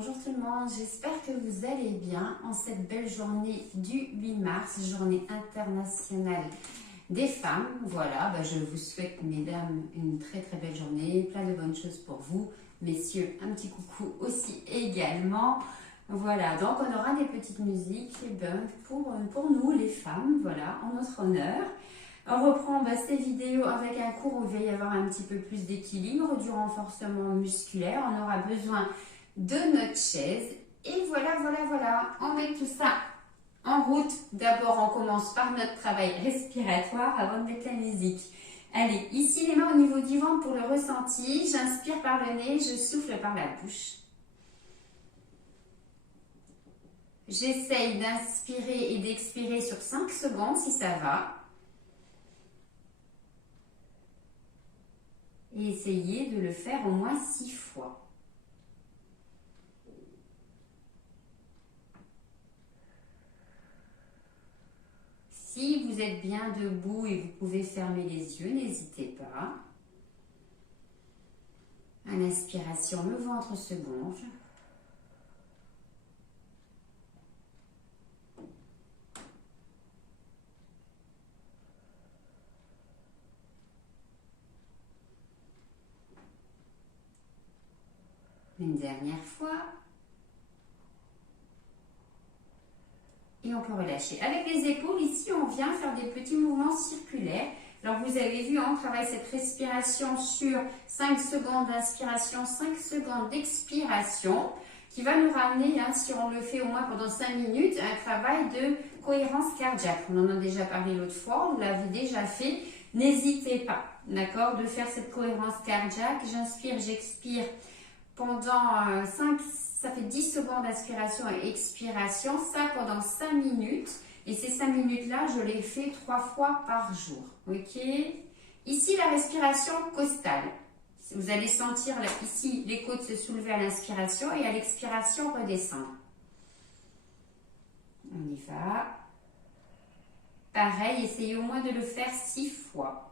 bonjour tout le monde, j'espère que vous allez bien en cette belle journée du 8 mars, journée internationale des femmes. Voilà, je vous souhaite mesdames une très très belle journée, plein de bonnes choses pour vous. Messieurs, un petit coucou aussi également. Voilà, donc on aura des petites musiques pour nous les femmes, voilà, en notre honneur. On reprend ces vidéos avec un cours où il va y avoir un petit peu plus d'équilibre, du renforcement musculaire. On aura besoin de notre chaise. Et voilà. On met tout ça en route. D'abord, on commence par notre travail respiratoire avant de mettre la musique. Allez, ici les mains au niveau du ventre pour le ressenti. J'inspire par le nez, je souffle par la bouche. J'essaye d'inspirer et d'expirer sur 5 secondes si ça va. Et essayez de le faire au moins 6 fois. Si vous êtes bien debout et vous pouvez fermer les yeux, n'hésitez pas. À l'inspiration, le ventre se gonfle. Une dernière fois. Et on peut relâcher. Avec les épaules, ici, on vient faire des petits mouvements circulaires. Alors, vous avez vu, on travaille cette respiration sur 5 secondes d'inspiration, 5 secondes d'expiration, qui va nous ramener, si on le fait au moins pendant 5 minutes, un travail de cohérence cardiaque. On en a déjà parlé l'autre fois, vous l'avez déjà fait. N'hésitez pas, d'accord, de faire cette cohérence cardiaque. J'inspire, j'expire pendant 5, ça fait 10 secondes d'inspiration et expiration, ça pendant 5 minutes. Et ces 5 minutes-là, je les fais 3 fois par jour. Ok? Ici, la respiration costale. Vous allez sentir là, ici les côtes se soulever à l'inspiration et à l'expiration redescendre. On y va. Pareil, essayez au moins de le faire 6 fois.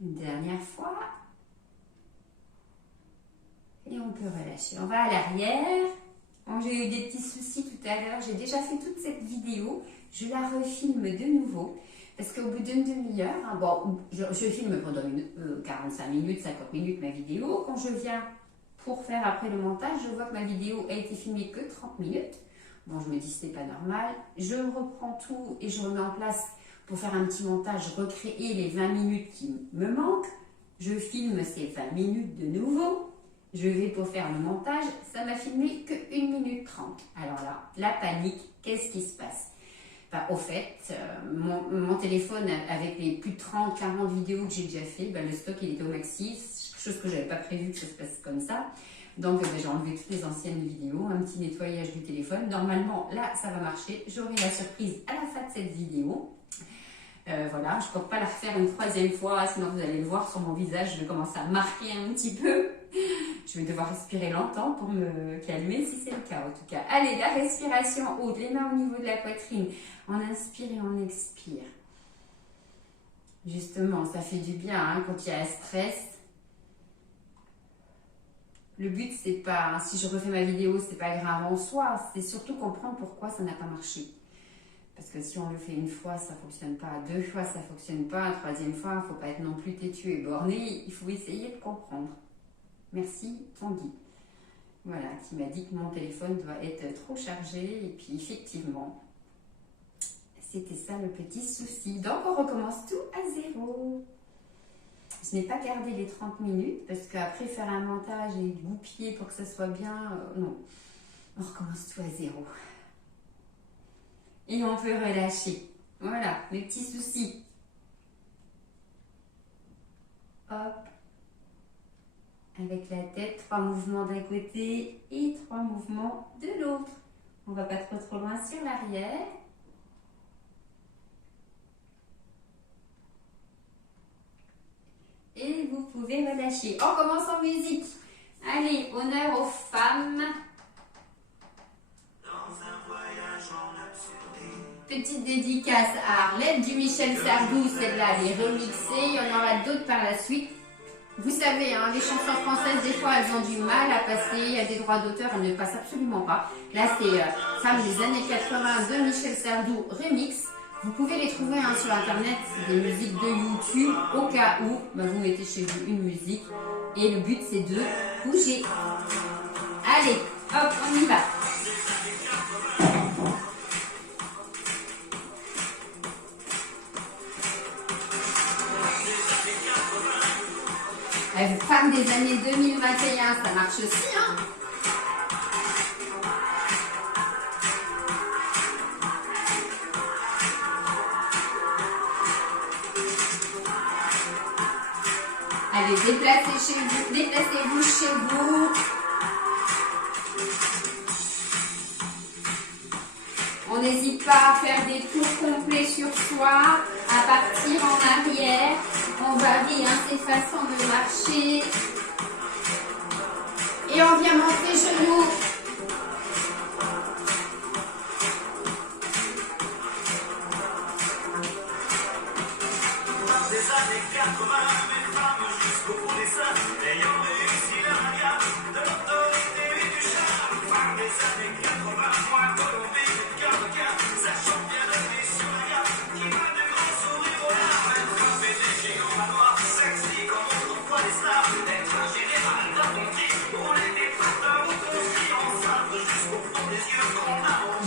Une dernière fois. Et on peut relâcher. On va à l'arrière. Bon, j'ai eu des petits soucis tout à l'heure. J'ai déjà fait toute cette vidéo. Je la refilme de nouveau. Parce qu'au bout d'une demi-heure, je filme pendant 45 minutes, 50 minutes ma vidéo. Quand je viens pour faire après le montage, je vois que ma vidéo a été filmée que 30 minutes. Bon, je me dis c'est pas normal. Je reprends tout et je remets en place pour faire un petit montage, recréer les 20 minutes qui me manquent. Je filme ces 20 minutes de nouveau. Je vais pour faire le montage. Ça m'a filmé que 1 minute 30. Alors là, la panique, qu'est-ce qui se passe? Au fait, mon téléphone avec les plus de 30-40 vidéos que j'ai déjà fait, le stock il était au maxi, chose que je n'avais pas prévu que ça se passe comme ça. Donc j'ai enlevé toutes les anciennes vidéos, un petit nettoyage du téléphone. Normalement, là, ça va marcher. J'aurai la surprise à la fin de cette vidéo. Voilà, je ne peux pas la refaire une 3e fois, sinon vous allez le voir sur mon visage, je vais commencer à marquer un petit peu. Je vais devoir respirer longtemps pour me calmer si c'est le cas en tout cas. Allez, la respiration haute, les mains au niveau de la poitrine. On inspire et on expire. Justement, ça fait du bien quand il y a un stress. Le but, c'est pas, si je refais ma vidéo, c'est pas grave en soi, c'est surtout comprendre pourquoi ça n'a pas marché. Parce que si on le fait une fois, ça ne fonctionne pas. 2 fois, ça ne fonctionne pas. 3e fois, il ne faut pas être non plus têtu et borné. Il faut essayer de comprendre. Merci, Tanguy. Voilà, qui m'a dit que mon téléphone doit être trop chargé. Et puis, effectivement, c'était ça le petit souci. Donc, on recommence tout à zéro. Je n'ai pas gardé les 30 minutes parce qu'après, faire un montage et goupiller pour que ça soit bien, non. On recommence tout à zéro. Et on peut relâcher. Voilà, les petits soucis. hop, avec la tête, 3 mouvements d'un côté et 3 mouvements de l'autre. On va pas trop loin sur l'arrière. Et vous pouvez relâcher. On commence en musique. Allez, honneur aux femmes. Petite dédicace à Arlette du Michel Sardou, celle-là elle est remixée, il y en aura d'autres par la suite. Vous savez, hein, les chansons françaises, des fois elles ont du mal à passer, il y a des droits d'auteur, elles ne passent absolument pas. Là c'est Femmes des années 80 de Michel Sardou remix. Vous pouvez les trouver hein, sur internet, c'est des musiques de YouTube, au cas où vous mettez chez vous une musique et le but c'est de bouger. Allez, hop, on y va. Femmes des années 2021, ça marche aussi, hein? Allez, déplacez-vous chez vous. On n'hésite pas à faire des tours complets sur soi, à partir en arrière. On varie ses façons de marcher. Et on vient monter genoux.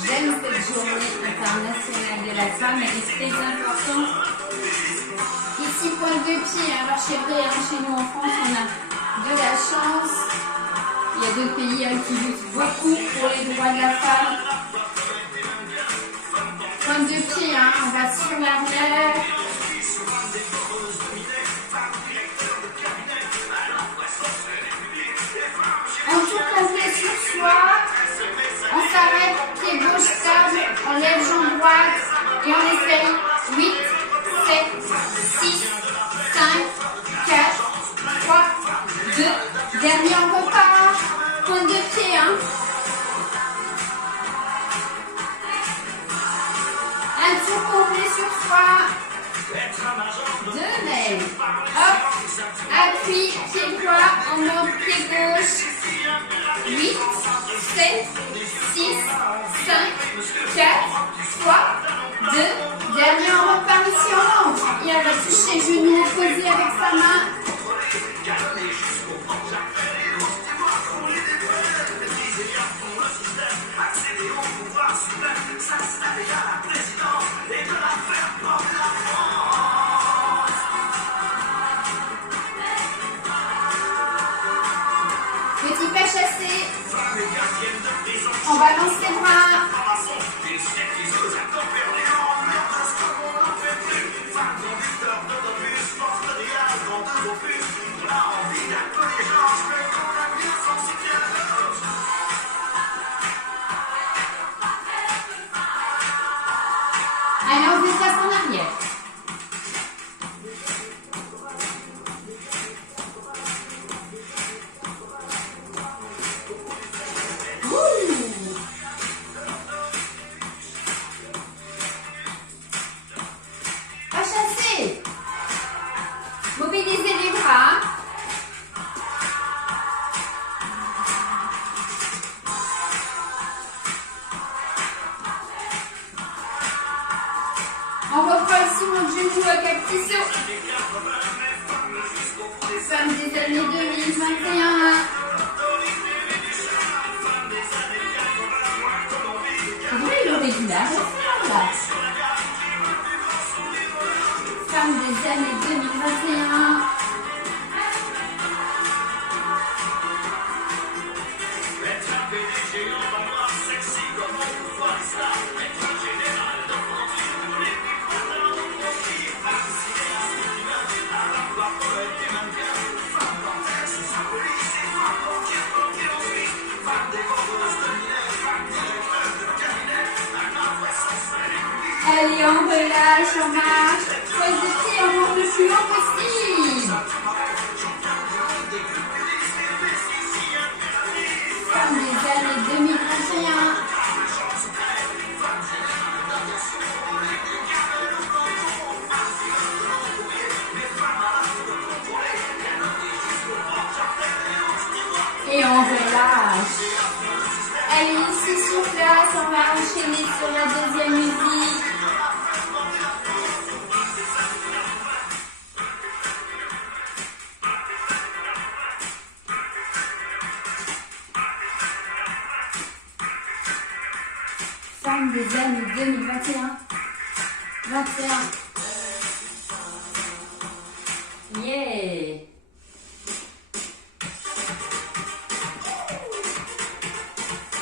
J'aime cette journée internationale de la femme, elle est très importante. Ici, pointe de pied, alors c'est vrai, chez nous en France, on a de la chance. Il y a d'autres pays qui luttent beaucoup pour les droits de la femme. Pointe de pied, on va sur l'arrière. On tourne complet sur soi. On s'arrête, pied gauche stable, on lève jambe droite et on essaye 8, 7, 6, 5, 4, 3, 2, dernier on repart, pointe de pied, Un tour complet sur soi, 2 mains, hop, appui, pied droit, on monte pied gauche, 8, 7, 6, 5, 4, 3, 2, dernier on repart ici on monte. Et elle va toucher genoux opposés avec sa main. Petit pas chassé. On balance les bras. Allez, on se déplace en arrière. Mobilisez les bras. On reprend ici mon genou avec un petit saut. Femmes des années 2021. Oui, le régulier. Femmes des années 2021. Et on relâche, on marche. Pose de pied, on monte le plus haut possible. Fin des années 2021. Et on relâche. Allez, ici sur place, on va enchaîner sur la deuxième musique. Fin des années 2021. 21. Yeah!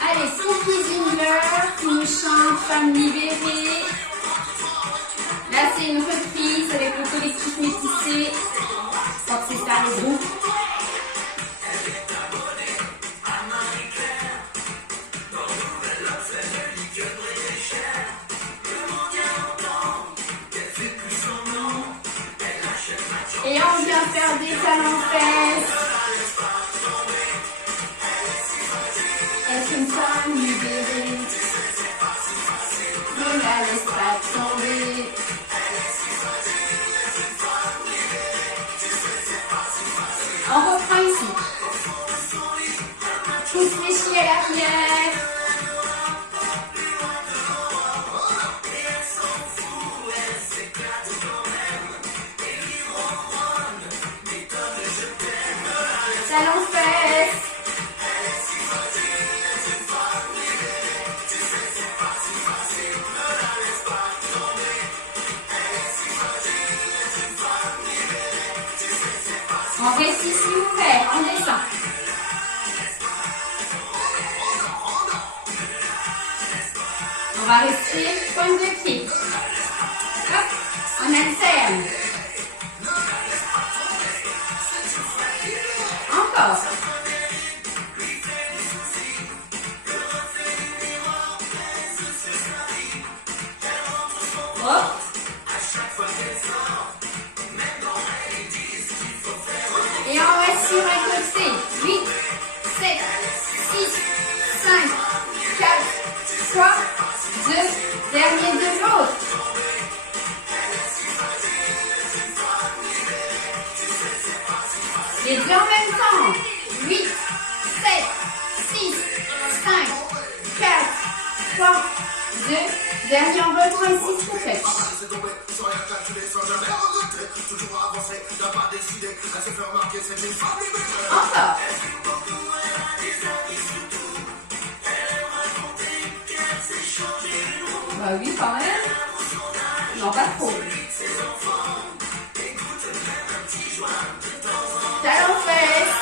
Allez, Sylvie Zingler qui nous chante Femme libérée. Là, c'est une reprise avec le collectif Métissé. Je crois que c'est ça, le groupe. Et on vient faire des talons-fesses. Est-ce une femme libérée? Ne la laisse pas tomber. On reprend ici. Pousse fléchis à l'arrière. Talons-fesses. On reste ici ouvert, on descend. On va rester pointe de pied. Hop, on alterne. Encore. Hop. Et on va sur un côté. 8, 7, 6, 5, 4, 3, 2, dernier de l'autre. Les deux en même temps. 8, 7, 6, 5, 4, 3, 2, dernier en rejoint ici, s'il vous plaît. Encore. Bah oui, quand même. Non, pas trop. Talons-fesses.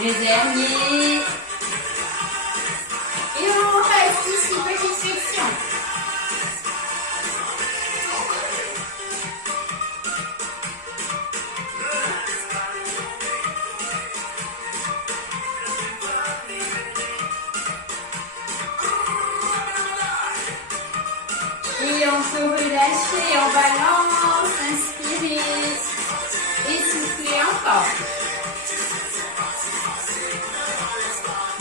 Les derniers. Et on reste ici, petite flexion. Et on peut relâcher en balance, inspirer, essouffler encore.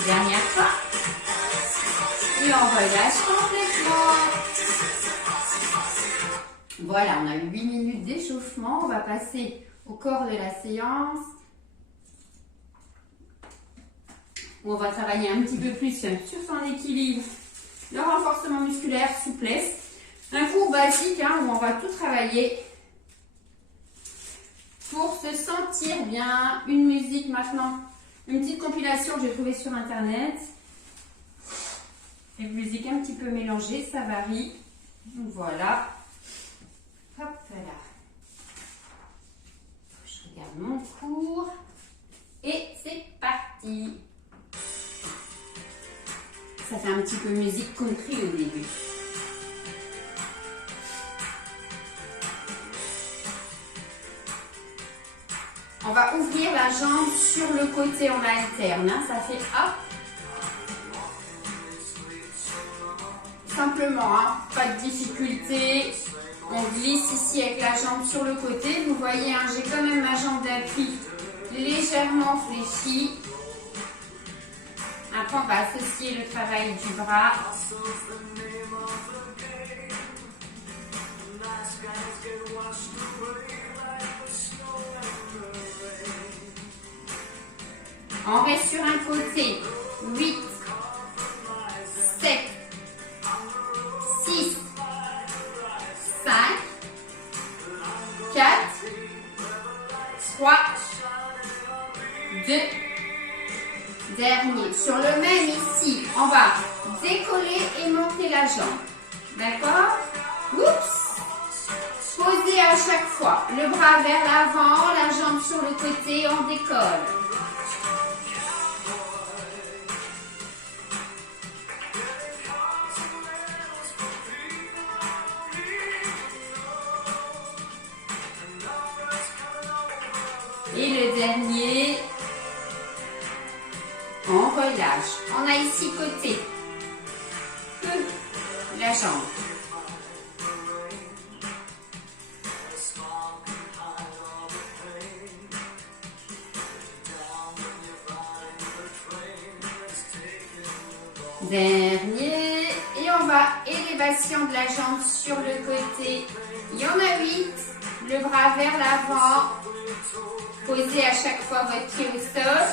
Dernière fois. Et on relâche complètement. Voilà, on a 8 minutes d'échauffement. On va passer au corps de la séance. Où on va travailler un petit peu plus sur son équilibre, le renforcement musculaire, souplesse. Un cours basique où on va tout travailler pour se sentir bien. Une musique maintenant. Une petite compilation que j'ai trouvée sur internet. Une musique un petit peu mélangée, ça varie. Voilà. Hop là. Je regarde mon cours. Et c'est parti. Ça fait un petit peu musique country au début. On va ouvrir la jambe sur le côté, on alterne, hein. Ça fait hop. Simplement, hein, pas de difficulté. On glisse ici avec la jambe sur le côté. Vous voyez, hein, j'ai quand même ma jambe d'appui légèrement fléchie. Après, on va associer le travail du bras. On reste sur un côté. 8, 7, 6, 5, 4, 3, 2, dernier. Sur le même ici, on va décoller et monter la jambe. D'accord? Oups! Poser à chaque fois. Le bras vers l'avant, la jambe sur le côté, on décolle. Et le dernier, on relâche. On a ici côté la jambe. Dernier. Et on va élévation de la jambe sur le côté. Il y en a 8. Le bras vers l'avant. Posez à chaque fois votre pied au sol.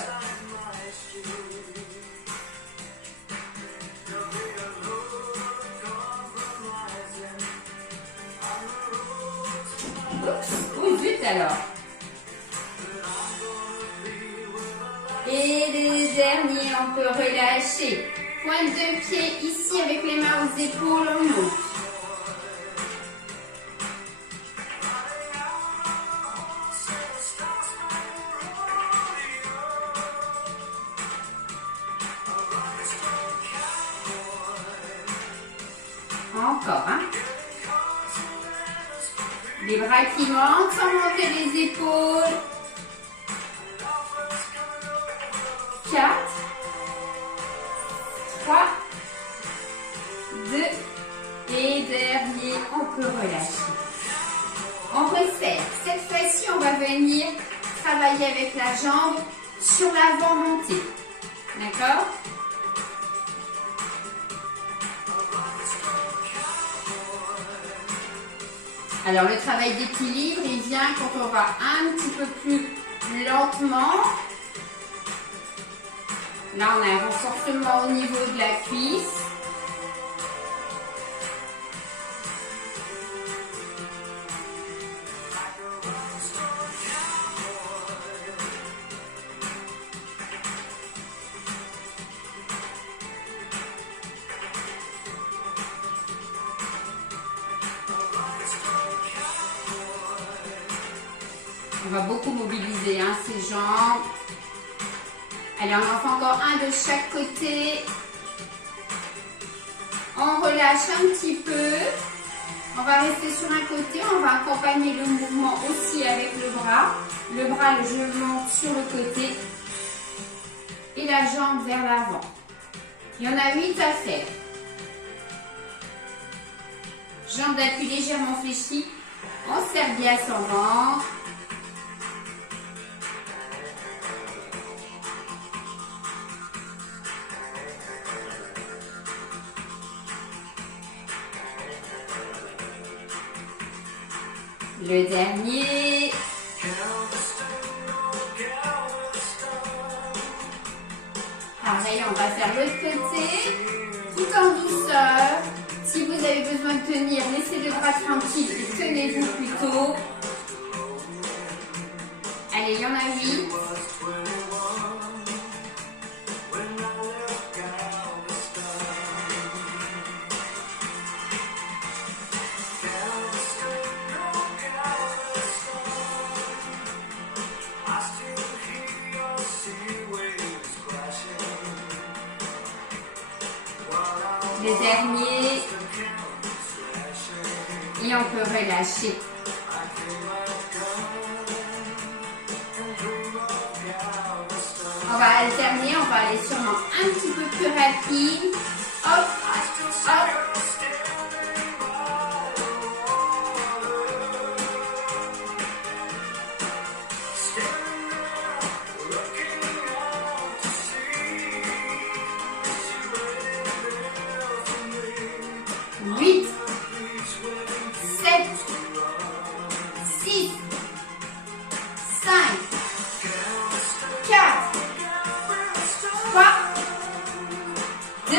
Oups, oh zut alors. Et les derniers, on peut relâcher. Pointe de pied ici avec les mains aux épaules, on monte. Encore, hein. Les bras qui montent sans monter les épaules. 4, 3, 2 et dernier, on peut relâcher. On resserre. Cette fois-ci, on va venir travailler avec la jambe sur l'avant monté. D'accord? Alors, le travail d'équilibre, il vient quand on va un petit peu plus lentement. Là, on a un renforcement au niveau de la cuisse. On va beaucoup mobiliser hein, ces jambes. Allez, on en fait encore un de chaque côté. On relâche un petit peu. On va rester sur un côté. On va accompagner le mouvement aussi avec le bras. Le bras, je monte sur le côté. Et la jambe vers l'avant. Il y en a 8 à faire. Jambe d'appui légèrement fléchie. On serre bien son ventre. Le dernier. Pareil, on va faire l'autre côté, tout en douceur. Si vous avez besoin de tenir, laissez le bras tranquille et tenez-vous plutôt. Allez, il y en a 8. Le dernier. Et on peut relâcher. On va alterner, on va aller sûrement un petit peu plus rapide. Hop, hop. Huit, 7, 6, 5, 4, 3, 2,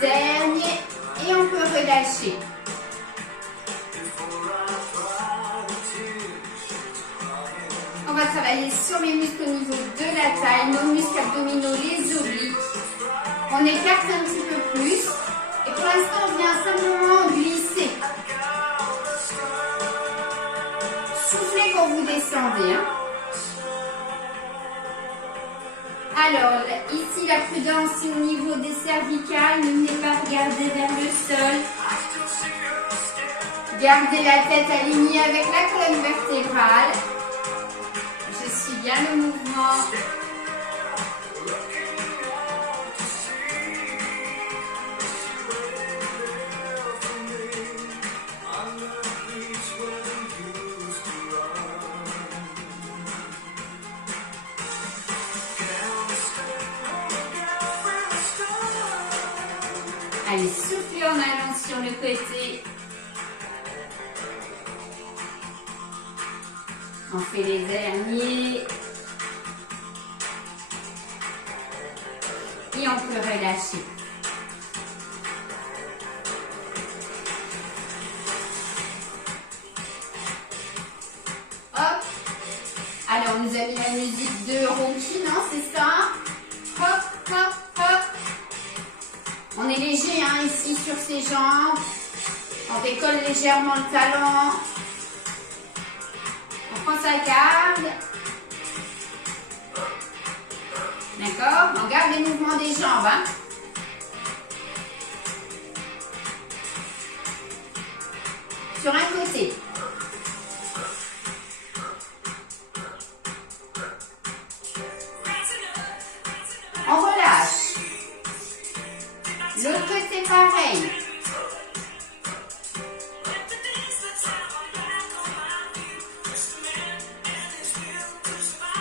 dernier, et on peut relâcher. On va travailler sur les muscles au niveau de la taille, nos muscles abdominaux, les obliques. On écarte un petit peu plus. Et pour l'instant, on vient simplement glisser. Soufflez quand vous descendez. Hein. Alors, ici, la prudence, c'est au niveau des cervicales. Ne venez pas regarder vers le sol. Gardez la tête alignée avec la colonne vertébrale. Je suis bien le mouvement. Allez, soufflez en allant sur le côté. On fait les derniers. Et on peut relâcher. Hop. Alors, on nous a mis la musique de Rocky, non? C'est ça? Hop, hop, hop. On est léger hein, ici sur ses jambes. On décolle légèrement le talon. On prend sa garde. D'accord? On garde les mouvements des jambes. Hein? Sur un côté. On relâche. L'autre côté pareil.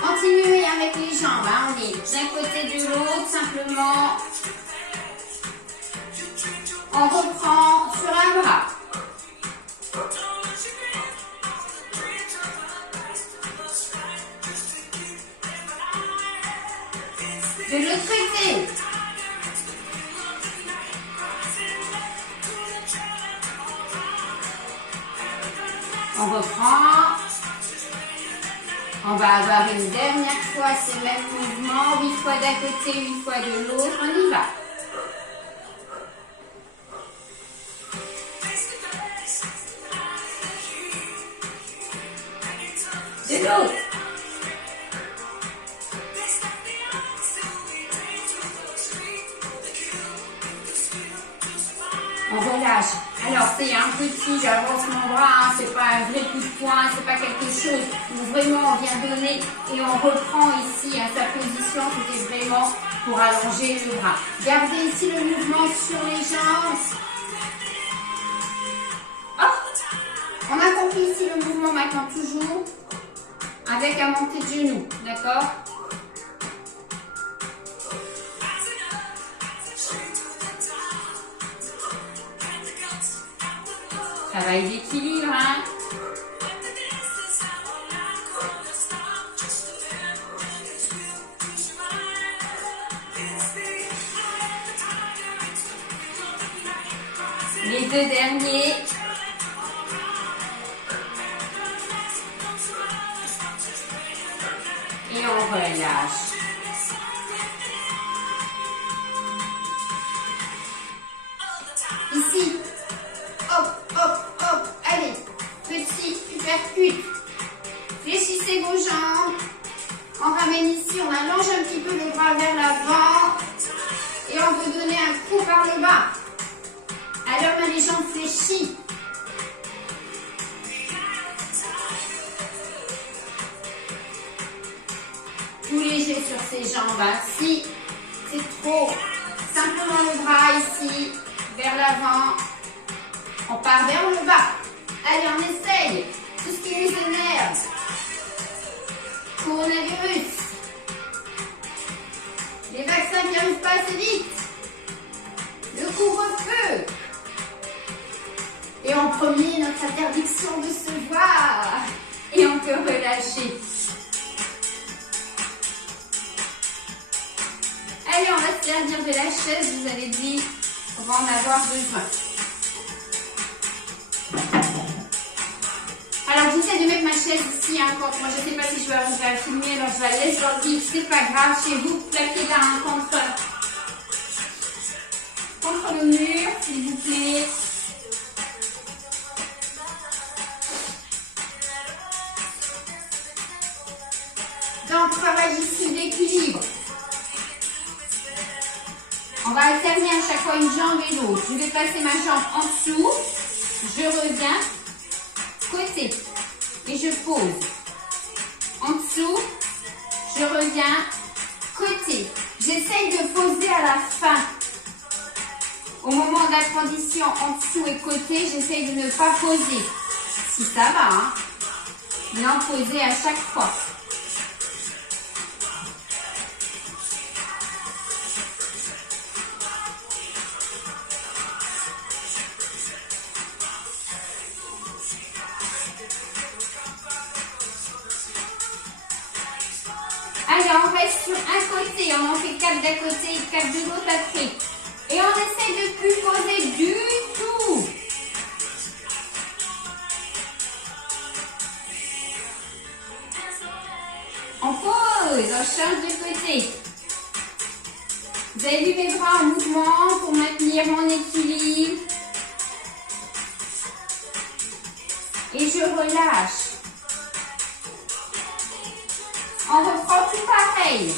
Continuez avec les jambes. Hein. On est d'un côté de l'autre simplement. On reprend sur un bras. De l'autre côté. On reprend. On va avoir une dernière fois ce même mouvement. 8 fois d'un côté, 8 fois de l'autre. On y va. De l'autre. On relâche. Alors c'est un petit, j'avance mon bras, hein, c'est pas un vrai coup de poing, c'est pas quelque chose où vraiment on vient donner et on reprend ici à sa position, c'était vraiment pour allonger le bras. Gardez ici le mouvement sur les jambes. Hop. On accomplit ici le mouvement maintenant toujours avec un montée de genoux, d'accord? Travail d'équilibre, hein? Les deux derniers. Et on relâche. Ici. Hop, hop, hop. Allez. Petit uppercut. Fléchissez vos jambes. On ramène ici, on allonge un petit peu le bras vers l'avant. Et on veut donner un coup par le bas. Alors on a les jambes fléchies. Tout léger sur ses jambes. Hein. Si c'est trop, simplement le bras ici, vers l'avant. On part vers le bas. Allez, on essaye. Tout ce qui nous énerve. Coronavirus. Les vaccins qui n'arrivent pas assez vite. Le couvre-feu. Et en premier, notre interdiction de se voir. Et on peut relâcher. Allez, on va se servir de la chaise. Vous avez dit, on va en avoir besoin. Alors, j'essaie de mettre ma chaise ici. Hein, moi, je ne sais pas si je vais arriver à filmer. Alors, je la laisse dans le vide. C'est pas grave. Chez vous, plaquez-la hein, contre le mur, s'il vous plaît. Donc, travail ici d'équilibre. On va alterner à chaque fois une jambe et l'autre. Je vais passer ma jambe en dessous. Je reviens. Côté. Et je pose. En dessous. Je reviens. Côté. J'essaye de poser à la fin. Au moment de la transition en dessous et côté, j'essaye de ne pas poser. Si ça va, hein. Non, poser à chaque fois. Allez, on reste sur un côté. On en fait 4 d'un côté et 4 de l'autre après. Et on essaie de plus poser du tout. On pose, on change de côté. Vous avez vu mes bras en mouvement pour maintenir mon équilibre. Et je relâche. On reprend tout pareil.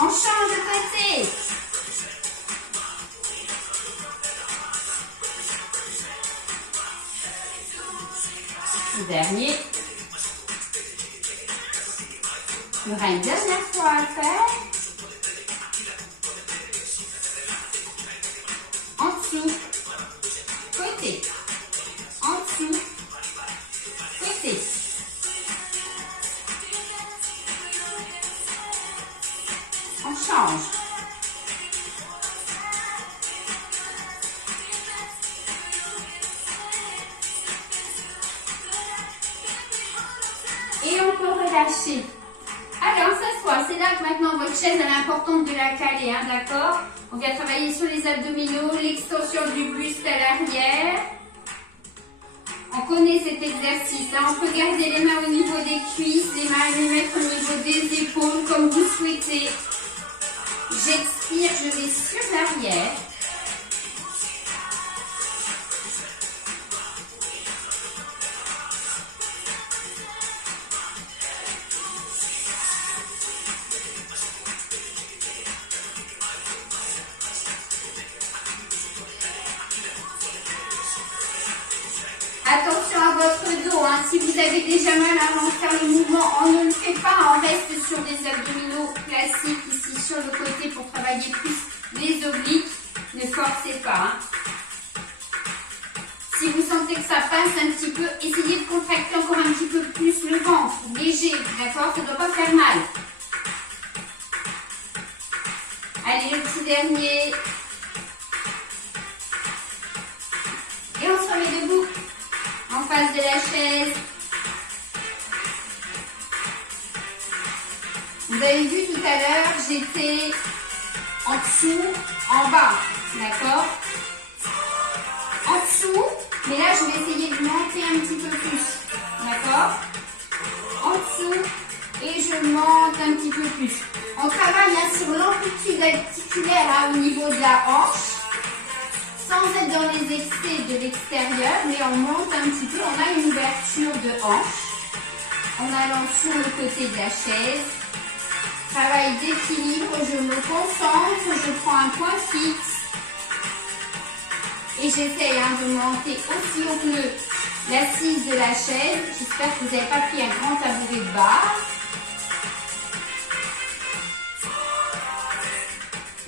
On change de côté. Le dernier. Il y aura une dernière fois à faire. En dessous. Côté. En dessous. Côté. On change. Et on peut relâcher. Allez, on s'assoit. C'est là que maintenant votre chaise elle est importante de la caler, hein, d'accord? On vient travailler sur les abdominaux, l'extension du buste à l'arrière. On connaît cet exercice. Là, on peut garder les mains au niveau des cuisses, les mains les mettre au niveau des épaules comme vous souhaitez. J'expire, je vais sur l'arrière. Attention à votre dos, hein. Si vous avez déjà mal avant de faire le mouvement, on ne le fait pas, on reste sur des abdominaux classiques ici sur le côté pour travailler plus les obliques. Ne forcez pas. Hein. Si vous sentez que ça passe un petit peu, essayez de contracter encore un petit peu plus le ventre, léger, d'accord? Ça ne doit pas faire mal. Allez, le petit dernier. Et on se remet debout. En face de la chaise. Vous avez vu tout à l'heure, j'étais en dessous, en bas, d'accord? En dessous, mais là je vais essayer de monter un petit peu plus, d'accord? En dessous, et je monte un petit peu plus. On travaille hein, sur l'amplitude articulaire hein, au niveau de la hanche. Sans être dans les excès de l'extérieur, mais on monte un petit peu, on a une ouverture de hanche. en allant sur le côté de la chaise. Travail d'équilibre, je me concentre, je prends un point fixe. Et j'essaye de monter aussi haut que l'assise de la chaise. J'espère que vous n'avez pas pris un grand tabouret de base.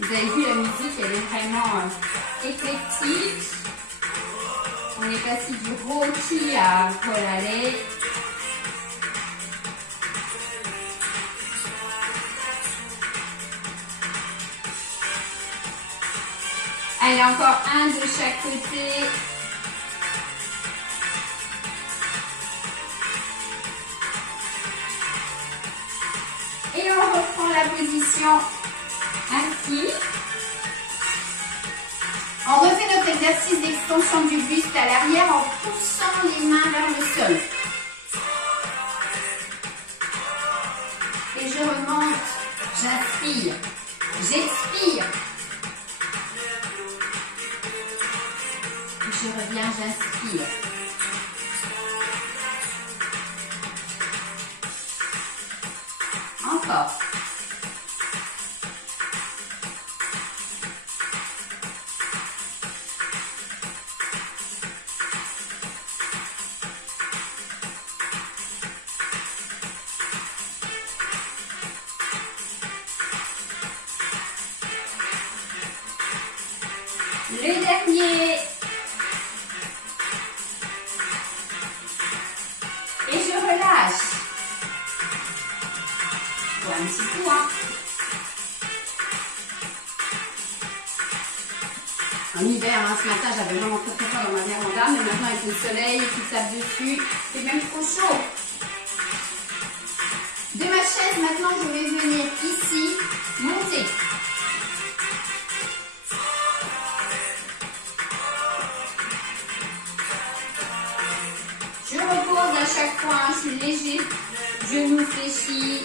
Vous avez vu, la musique, elle est vraiment éclectique. On est passé du Rocky à Paul Allais. Allez, encore un de chaque côté. Et on reprend la position ainsi. On refait notre exercice d'extension du buste à l'arrière en poussant les mains vers le sol. Et je remonte, j'inspire, j'expire. Je reviens, j'inspire. Encore. Le dernier. Et je relâche. Bon, un petit coup, hein. En hiver, ce matin, j'avais vraiment très fort dans ma véranda, mais maintenant avec le soleil qui tape dessus, c'est même trop chaud. De ma chaise, maintenant, je vais venir ici, monter. Je repose à chaque fois, je suis léger, genoux fléchis.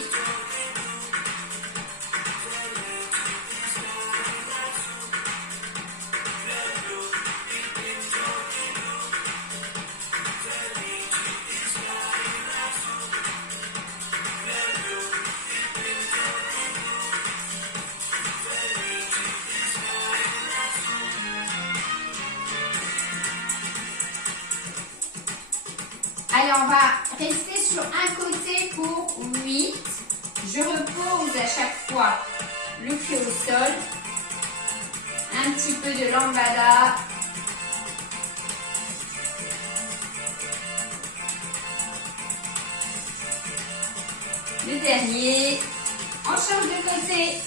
Allez, on va rester sur un côté pour 8. Je repose à chaque fois le pied au sol. Un petit peu de lambada. Le dernier. On change de côté.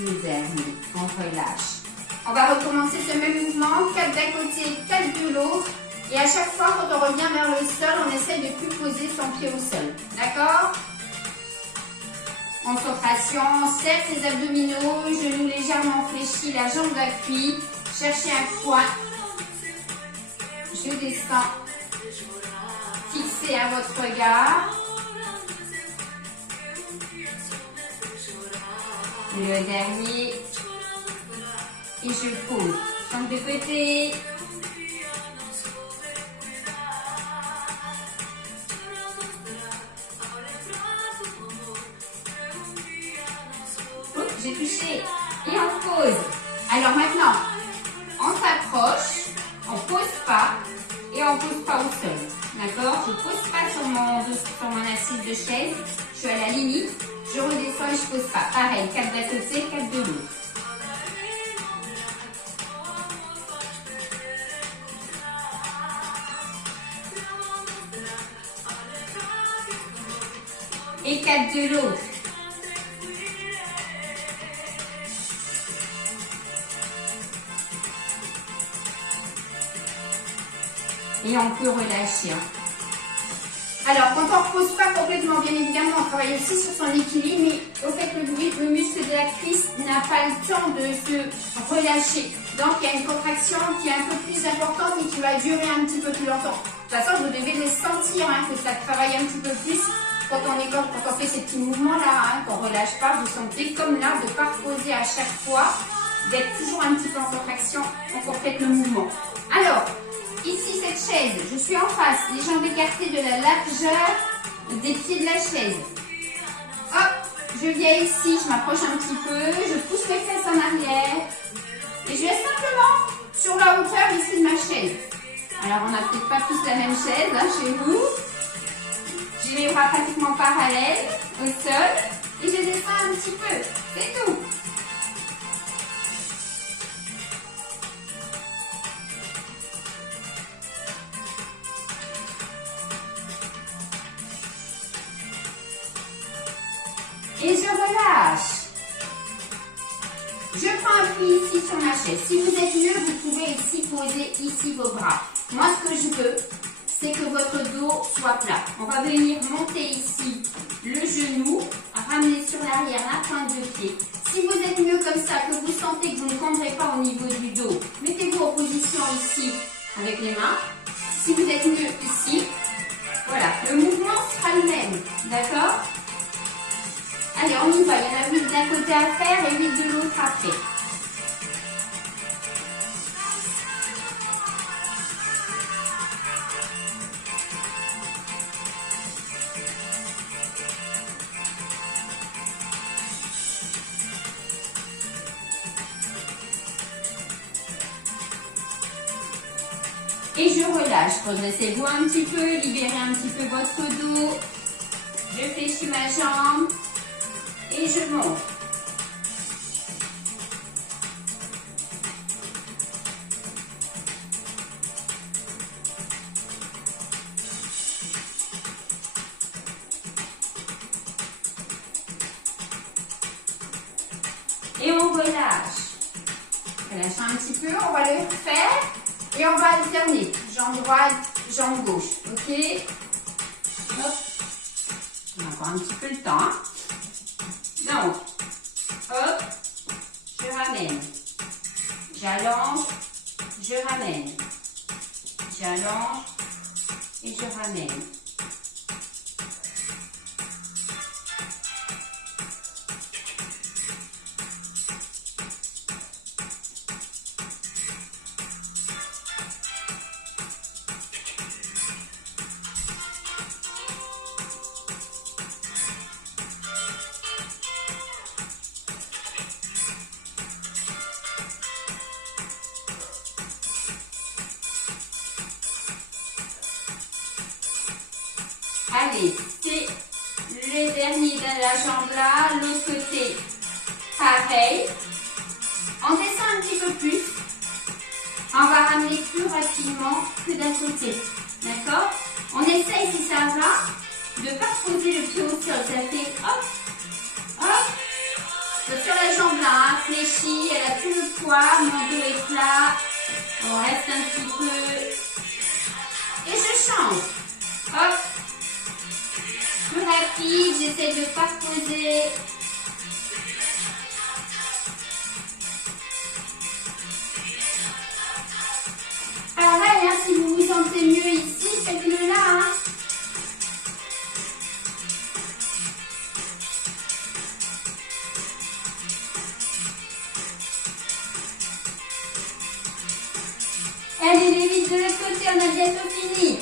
Le dernier, on relâche. On va recommencer ce même mouvement, 4 d'un côté, 4 de l'autre. Et à chaque fois, quand on revient vers le sol, on essaie de plus poser son pied au sol. D'accord? Concentration, on serre ses abdominaux, genoux légèrement fléchis, la jambe d'appui. Cherchez un point. Je descends. Fixez à votre regard. Le dernier. Et je pose. Jambe de côté. J'ai touché. Et on pose. Alors maintenant, on s'approche. On pose pas. Et on pose pas au sol. D'accord? Je pose pas sur mon assise de chaise. Je suis à la limite. Je redescends et je pose pas. Pareil, 4 d'un côté, 4 de l'autre. Et 4 de l'autre. Et on peut relâcher. Alors, quand on ne repose pas complètement, bien évidemment, on travaille aussi sur son équilibre, mais au fait, le muscle de la cuisse n'a pas le temps de se relâcher. Donc, il y a une contraction qui est un peu plus importante et qui va durer un petit peu plus longtemps. toute façon, vous devez le sentir, hein, que ça travaille un petit peu plus quand on fait ces petits mouvements-là, hein, qu'on ne relâche pas. Vous sentez comme là, de ne pas reposer à chaque fois, d'être toujours un petit peu en contraction quand vous faites le mouvement. Alors, ici, cette chaise, je suis en face, les jambes écartées de la largeur des pieds de la chaise. Hop, je viens ici, je m'approche un petit peu, je pousse mes fesses en arrière et je vais simplement sur la hauteur ici de ma chaise. Alors, on n'a peut-être pas tous la même chaise hein, chez vous. J'ai les bras pratiquement parallèles au sol et je descends un petit peu, c'est tout. Et je relâche. Je prends appui ici sur ma chaise. Si vous êtes mieux, vous pouvez ici poser ici vos bras. Moi, ce que je veux, c'est que votre dos soit plat. On va venir monter ici le genou, ramener sur l'arrière la pointe de pied. Si vous êtes mieux comme ça, que vous sentez que vous ne cambrez pas au niveau du dos, mettez-vous en position ici avec les mains. Si vous êtes mieux ici, voilà, le mouvement sera le même, d'accord? Allez, on y va. Il y en a 8 d'un côté à faire et 8 de l'autre après. Et je relâche. Redressez-vous un petit peu, libérez un petit peu votre dos. Je fléchis ma jambe. Et je monte. Et on relâche. Relâche un petit peu, on va le refaire et on va alterner. Jambe droite, jambe gauche. Ok? Hop. On a encore un petit peu le temps. Hein? Donc, hop, je ramène, j'allonge, je ramène, j'allonge et je ramène. Allez, c'est le dernier de la jambe là, l'autre côté, pareil. On descend un petit peu plus. On va ramener plus rapidement que d'un côté. D'accord? On essaye, si ça va, de ne pas poser le pied au sol. Ça fait hop, hop. Sur la jambe là, hein, fléchie, elle a tout le poids, mon dos est plat. On reste un petit peu. Et je change. Hop. Plus rapide, j'essaie de ne pas poser. Pareil, hein, si vous vous sentez mieux ici, faites-le là. Hein. Allez, les vite de l'autre côté, on a bientôt fini.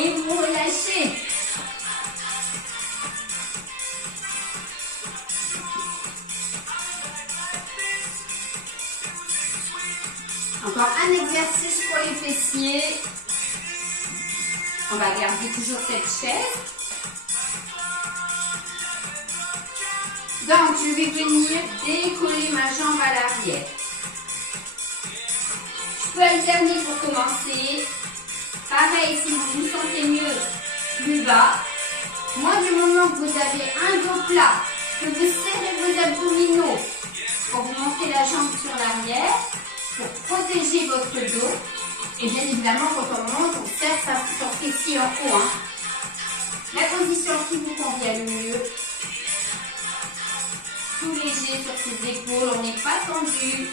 Et vous relâchez. Encore un exercice pour les fessiers. On va garder toujours cette chaise. Donc, je vais venir décoller ma jambe à l'arrière. Je peux alterner pour commencer. Pareil, si vous vous sentez mieux, plus bas. Moi, du moment que vous avez un dos plat, que vous serrez vos abdominaux pour vous monter la jambe sur l'arrière, pour protéger votre dos. Et bien évidemment, quand on monte, on serre son fessier en haut. Hein. La position qui vous convient. via le mur. Tout léger sur ses épaules, on n'est pas tendu.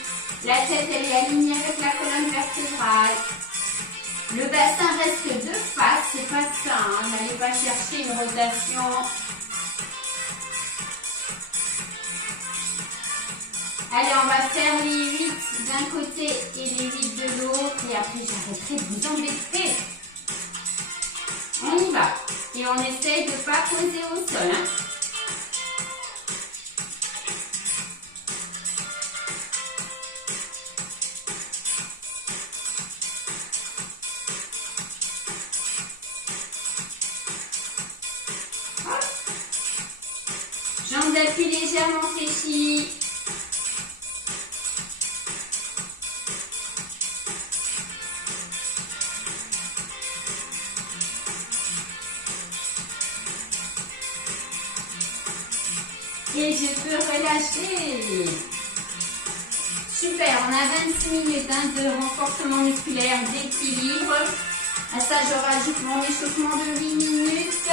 La tête, elle est alignée avec la colonne vertébrale. Le bassin reste de face, c'est pas ça, hein. N'allez pas chercher une rotation. Allez, on va faire les 8 d'un côté et les 8 de l'autre. Et après, j'arrêterai de vous embêter. On y va. Et on essaye de ne pas poser au sol, hein. Jambes d'appui légèrement fléchies. Et je peux relâcher. Super, on a 26 minutes de renforcement musculaire, d'équilibre. À ça, je rajoute mon échauffement de 8 minutes.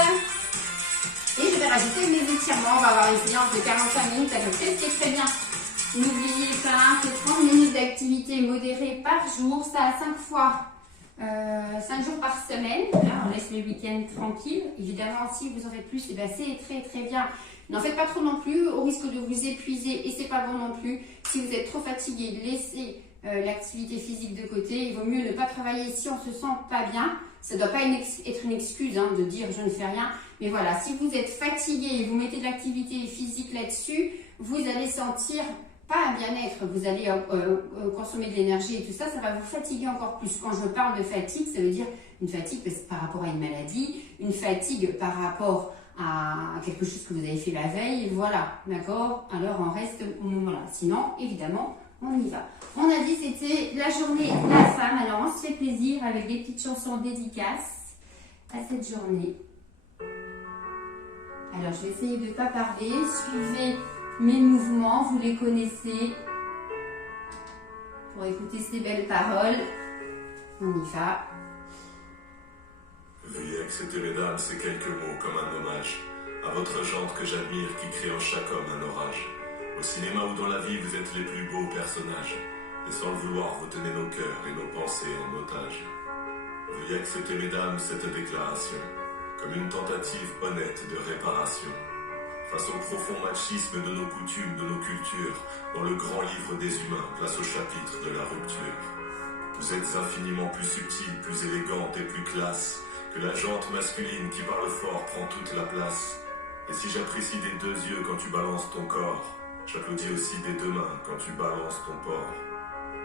Et je vais rajouter mes étirements. On va avoir une séance de 45 minutes à peu près, c'est très bien. N'oubliez pas que 30 minutes d'activité modérée par jour, ça à 5 fois. 5 jours par semaine. Là, on laisse le week-end tranquille. Évidemment, si vous en faites plus, c'est très très bien. N'en faites pas trop non plus, au risque de vous épuiser, et c'est pas bon non plus. Si vous êtes trop fatigué, laissez l'activité physique de côté. Il vaut mieux ne pas travailler si on se sent pas bien. Ça ne doit pas être une excuse de dire je ne fais rien. Mais voilà, si vous êtes fatigué et vous mettez de l'activité physique là-dessus, vous allez sentir pas un bien-être. Vous allez consommer de l'énergie et tout ça, ça va vous fatiguer encore plus. Quand je parle de fatigue, ça veut dire une fatigue par rapport à une maladie, une fatigue par rapport à quelque chose que vous avez fait la veille, voilà, d'accord? Alors on reste, voilà. Sinon, évidemment, on y va. On a dit c'était la journée La Femme, alors on se fait plaisir avec des petites chansons dédicaces à cette journée. Alors je vais essayer de ne pas parler, suivez mes mouvements, vous les connaissez, pour écouter ces belles paroles. On y va. Veuillez accepter, mesdames, ces quelques mots comme un hommage à votre gendre que j'admire, qui crée en chaque homme un orage. Au cinéma ou dans la vie, vous êtes les plus beaux personnages, et sans le vouloir, vous tenez nos cœurs et nos pensées en otage. Veuillez accepter, mesdames, cette déclaration comme une tentative honnête de réparation face au profond machisme de nos coutumes, de nos cultures, dans le grand livre des humains, place au chapitre de la rupture. Vous êtes infiniment plus subtile, plus élégante et plus classe que la jante masculine qui parle fort prend toute la place. Et si j'apprécie des 2 yeux quand tu balances ton corps, j'applaudis aussi des 2 mains quand tu balances ton porc.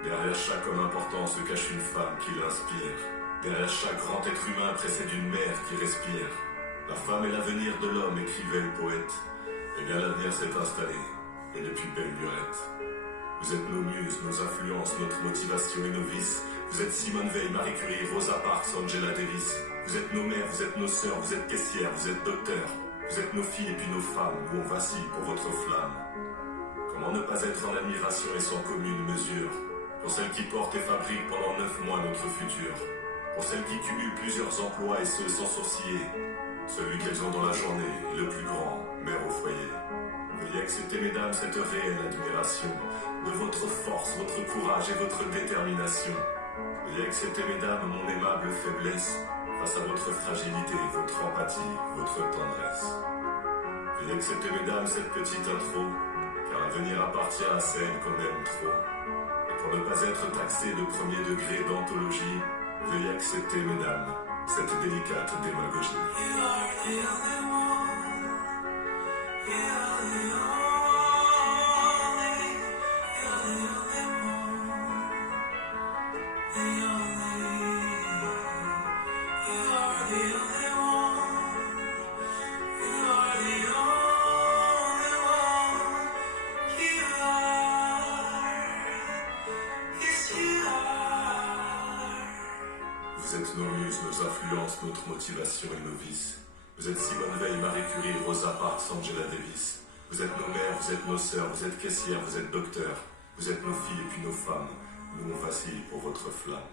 Derrière chaque homme important se cache une femme qui l'inspire. Derrière chaque grand être humain précède une mère qui respire. La femme est l'avenir de l'homme, écrivait le poète. Et bien l'avenir s'est installé, et depuis belle lurette. Vous êtes nos muses, nos influences, notre motivation et nos vices. Vous êtes Simone Veil, Marie Curie, Rosa Parks, Angela Davis. Vous êtes nos mères, vous êtes nos sœurs, vous êtes caissières, vous êtes docteurs. Vous êtes nos filles et puis nos femmes, où on vacille pour votre flamme. Comment ne pas être en admiration et sans commune mesure pour celles qui portent et fabriquent pendant 9 mois notre futur. Pour celles qui cumulent plusieurs emplois et ce sans sourciller. Celui qu'elles ont dans la journée, le plus grand, mère au foyer. Veuillez accepter, mesdames, cette réelle admiration de votre force, votre courage et votre détermination. Veuillez accepter, mesdames, mon aimable faiblesse face à votre fragilité, votre empathie, votre tendresse. Veuillez accepter, mesdames, cette petite intro, car l'avenir appartient à celle qu'on aime trop. Et pour ne pas être taxé de premier degré d'anthologie, veuillez accepter, mesdames, cette délicate démagogie. You are the only one. You are the only. You're the only one. The only. You are the only one. You are the only one. You are. Yes, you are. Vous êtes nos muses, nos influences, notre motivation et nos vices. Vous êtes Simone Veil, Marie Curie, Rosa Parks, Angela Davis. Vous êtes nos mères, vous êtes nos sœurs, vous êtes caissières, vous êtes docteurs. Vous êtes nos filles et puis nos femmes. Nous on vacille pour votre flamme.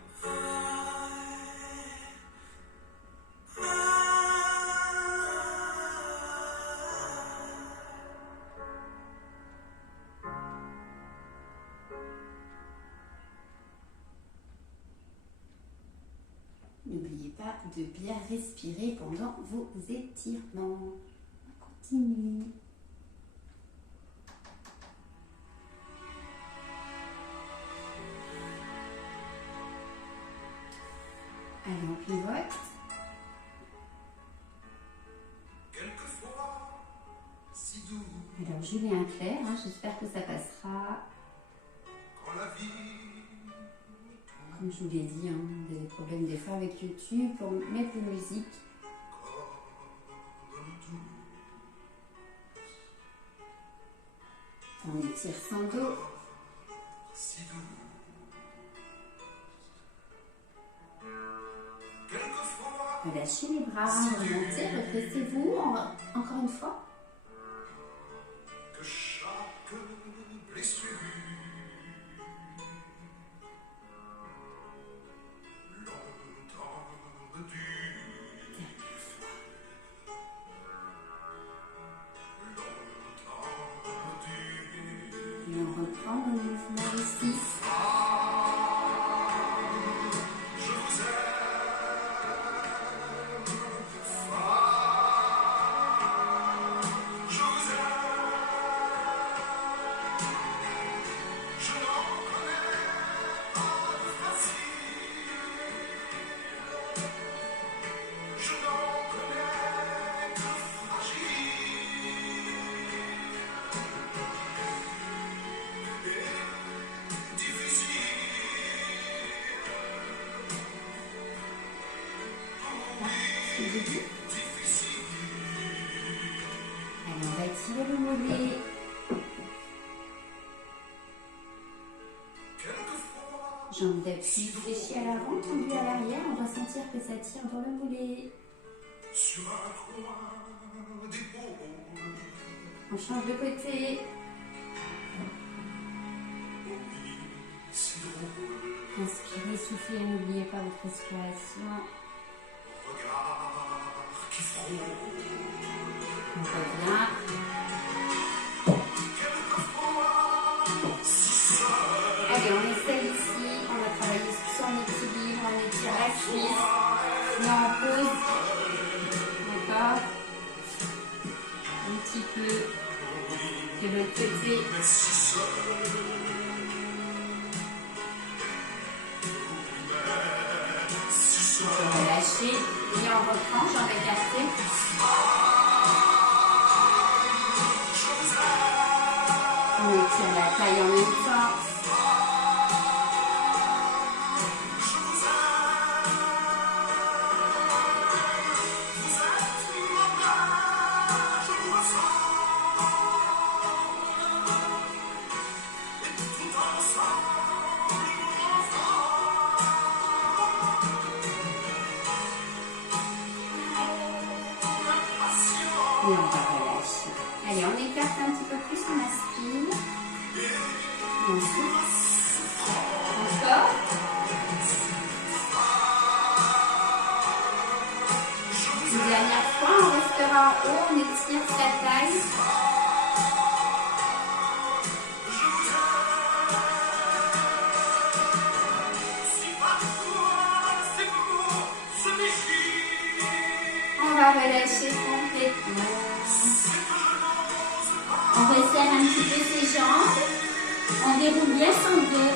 pas de bien respirer pendant vos étirements. On continue. Allez, on pivote. Alors, Julien Clerc, j'espère que ça passera. Comme je vous l'ai dit, des problèmes des fois avec YouTube pour mettre les musiques. On étire son dos. Relâchez les bras, remontez, redressez-vous encore une fois. Et on reprend le mouvement ici. Allez, on va étirer le mollet. Jambes d'appui fléchies à l'avant, tendues à l'arrière. On va sentir que ça tire dans le mollet. On change de côté. Inspirez, soufflez, n'oubliez pas votre respiration. On revient. Allez, on essaye ici. On va travailler sur son équilibre. On étire la cuisse. On en pose. D'accord. Un petit peu de l'autre côté. On va lâcher et on reprend, jambes écartées. On étire la taille en même temps. Et on va relâcher. Allez, on écarte un petit peu plus, on aspire. On souffle. Encore. Une dernière fois, on restera en haut, on étire sa taille. On va relâcher complètement. On resserre un petit peu ses jambes. On déroule bien son dos.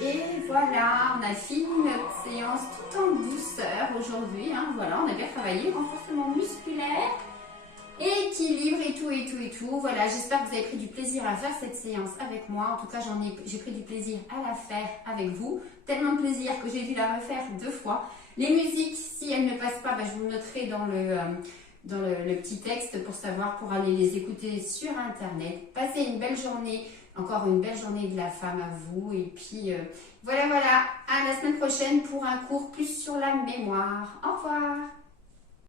Et voilà, on a fini notre séance tout en douceur aujourd'hui. Voilà, on a bien travaillé, renforcement musculaire. Équilibre et tout. Voilà, j'espère que vous avez pris du plaisir à faire cette séance avec moi. En tout cas, j'ai pris du plaisir à la faire avec vous. Tellement de plaisir que j'ai dû la refaire 2 fois. Les musiques, si elles ne passent pas, je vous le noterai dans le petit texte pour aller les écouter sur Internet. Passez une belle journée, encore une belle journée de la femme à vous. Et puis, voilà, à la semaine prochaine pour un cours plus sur la mémoire. Au revoir.